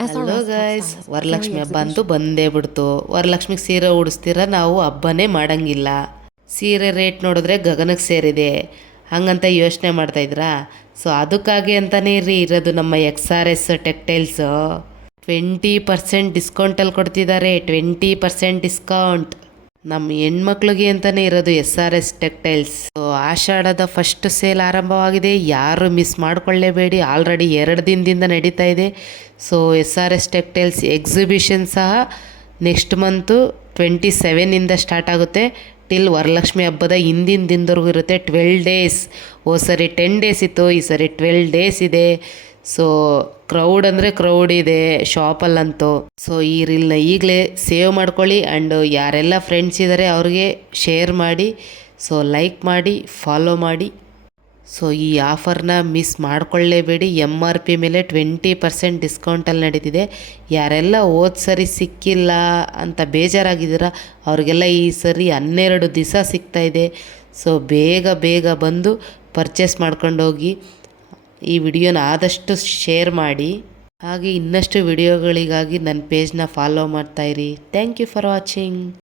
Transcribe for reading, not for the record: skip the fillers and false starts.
Hello guys, Varalakshmi ಹಬ್ಬ ಅಂತೂ ಬಂದೇ ಬಿಡ್ತು. ವರಲಕ್ಷ್ಮಿಗೆ ಸೀರೆ ಉಡಿಸ್ತೀರ, ನಾವು ಹಬ್ಬನೇ ಮಾಡಂಗಿಲ್ಲ. ಸೀರೆ ರೇಟ್ ನೋಡಿದ್ರೆ ಗಗನಕ್ಕೆ ಸೇರಿದೆ, ಹಂಗಂತ ಯೋಚನೆ ಮಾಡ್ತಾಯಿದ್ರಾ? ಸೊ ಅದಕ್ಕಾಗಿ ಅಂತಲೇ ಇರೋದು ನಮ್ಮ XRS ಟೆಕ್ಟೈಲ್ಸು 20% ಡಿಸ್ಕೌಂಟಲ್ಲಿ ಕೊಡ್ತಿದ್ದಾರೆ. 20% ಡಿಸ್ಕೌಂಟ್ ನಮ್ಮ ಹೆಣ್ಮಕ್ಳಿಗೆ ಅಂತಲೇ ಇರೋದು SRS ಟೆಕ್ಟೈಲ್ಸ್. ಸೊ ಆಷಾಢದ ಫಸ್ಟ್ ಸೇಲ್ ಆರಂಭವಾಗಿದೆ, ಯಾರು ಮಿಸ್ ಮಾಡ್ಕೊಳ್ಳೇಬೇಡಿ. ಆಲ್ರೆಡಿ 2 ದಿನದಿಂದ ನಡೀತಾ ಇದೆ. ಸೊ SRS ಟೆಕ್ಟೈಲ್ಸ್ ಎಕ್ಸಿಬಿಷನ್ ಸಹ ನೆಕ್ಸ್ಟ್ ಮಂತು 27ಇಂದ ಸ್ಟಾರ್ಟ್ ಆಗುತ್ತೆ. ಟಿಲ್ ವರಲಕ್ಷ್ಮಿ ಹಬ್ಬದ ಹಿಂದಿನ ದಿನದವರೆಗೂ ಇರುತ್ತೆ. 12 ಡೇಸ್. ಸರಿ 10 ಡೇಸ್ ಇತ್ತು, ಈ ಸರಿ 12 ಡೇಸ್ ಇದೆ. ಸೊ ಕ್ರೌಡ್ ಅಂದರೆ ಕ್ರೌಡ್ ಇದೆ ಶಾಪಲ್ಲಂತೂ. ಸೊ ಈ ರೀಲ್ನ ಈಗಲೇ ಸೇವ್ ಮಾಡ್ಕೊಳ್ಳಿ ಆ್ಯಂಡ್ ಯಾರೆಲ್ಲ ಫ್ರೆಂಡ್ಸ್ ಇದ್ದಾರೆ ಅವ್ರಿಗೆ ಶೇರ್ ಮಾಡಿ. ಸೊ ಲೈಕ್ ಮಾಡಿ, ಫಾಲೋ ಮಾಡಿ. ಸೊ ಈ ಆಫರ್ನ ಮಿಸ್ ಮಾಡ್ಕೊಳ್ಳೇಬೇಡಿ. MRP ಮೇಲೆ 20% ಡಿಸ್ಕೌಂಟಲ್ಲಿ ನಡೀತಿದೆ. ಯಾರೆಲ್ಲ ಹೋದ ಸರಿ ಸಿಕ್ಕಿಲ್ಲ ಅಂತ ಬೇಜಾರಾಗಿದ್ದೀರ ಅವ್ರಿಗೆಲ್ಲ ಈ ಸರಿ 12 ದಿವಸ ಸಿಗ್ತಾಯಿದೆ. ಸೊ ಬೇಗ ಬೇಗ ಬಂದು ಪರ್ಚೇಸ್ ಮಾಡ್ಕೊಂಡೋಗಿ. ಈ ವಿಡಿಯೋನ ಆದಷ್ಟು ಶೇರ್ ಮಾಡಿ. ಹಾಗೆ ಇನ್ನಷ್ಟು ವಿಡಿಯೋಗಳಿಗಾಗಿ ನನ್ನ ಪೇಜ್ನ ಫಾಲೋ ಮಾಡ್ತಾಯಿರಿ. Thank you for watching.